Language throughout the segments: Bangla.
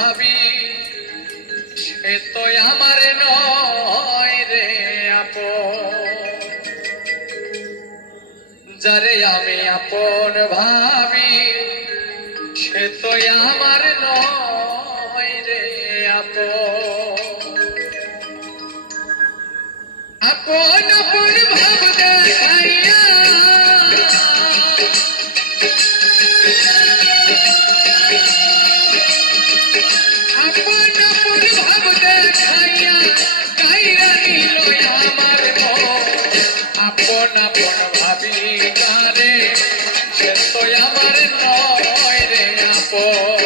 ভাবি সে তো আমার নয় রে আপন, যারে আমি আপন ভাবি সে তো আমার নয় রে আপন। আপন আপন ভাব দেখাইয়া আপন আপন ভাব দেখাইয়া কাইরা নিল আমার মন। আপন আপন ভাবি গারে সে তো আমার নয় রে আপন।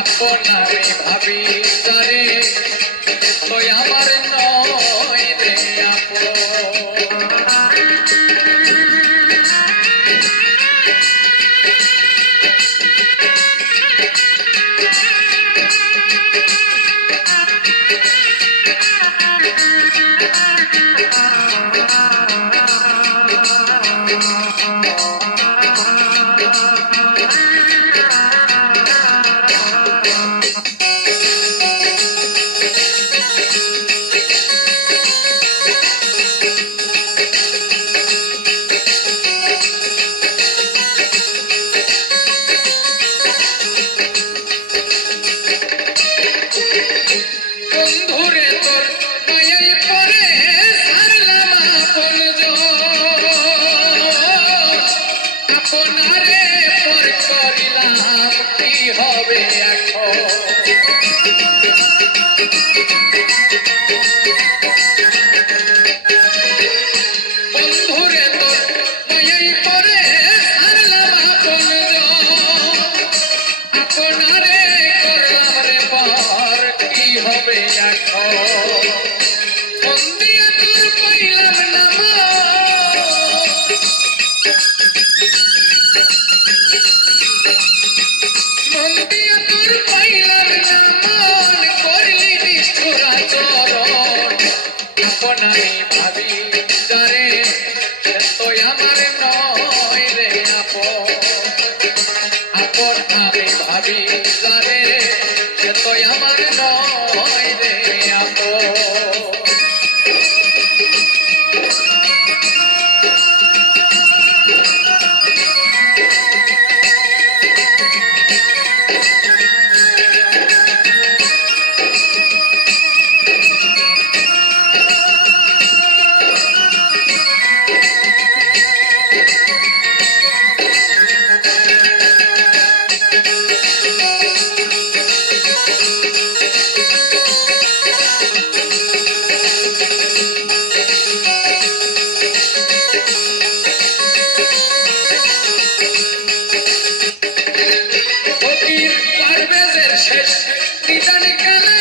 আপন আমি ভাবি গারে সে তো আমার নয় রে আপন। বন্ধুরে তোর মায়াই পরে সারলাম আপন আপনারে পর করিলাম কি হবে এখন। বন্ধুরে তোর মায়াই পরে সারলাম আপন আপনারে করলাম রে পর কি হবে এখন। মন দিয়া তোর পাইলাম না মন দিয়া তোর পাইলাম না মন করলি নিষ্ঠুর আচরণ। আপন আমি ভাবি যারে সে তো আমার নয় রে আপন। আপন আমি ভাবি যারে সে তো আমার নয় রে আপন। ফকির পারভেজের শেষ নিদান কালে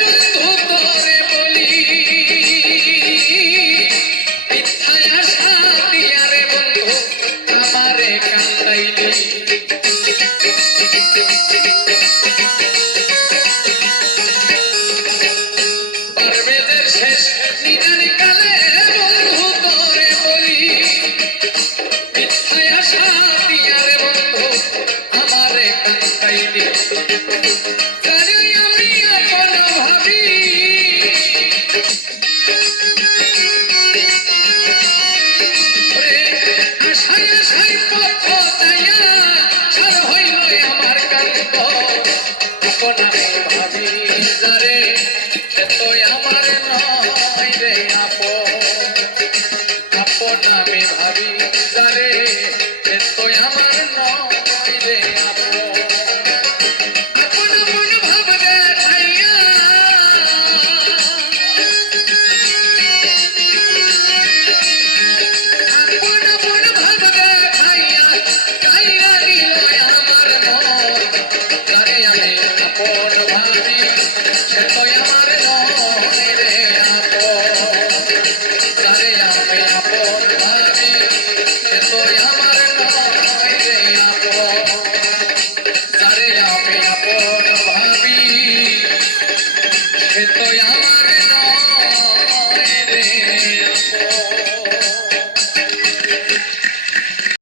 বন্ধু তোরে বলি মিথ্যায় আশা দিয়া রে বন্ধু আমারে কান্দাইলি। পারভেজের শেষ নিদান কালে বন্ধু তোরে বলি মিথ্যায় আশা দিয়া রে বন্ধু আমারে কান্দাইলি। যারে আমি আপন ভাবি ওরে আশায় আশায় পথ দাইয়া ছাড় হইল আমার কান্দ। আপন আমি ভাবি যারে সে তো আমার নয় রে আপন। আপন আমি ভাবি যারে সে তো আমার নয় রে আপন। আপন আপন ভাব দেখাইয়া আপন আপন ভাব দেখাইয়া কাইরা নিল আমার মন। যারে আমি আপন ভাবি সে তো আমার নয় রে আপন। যারে আমি আপন ভাবি সে তো আমার নয় রে আপন। যারে আমি আপন ভাবি সে তো আমার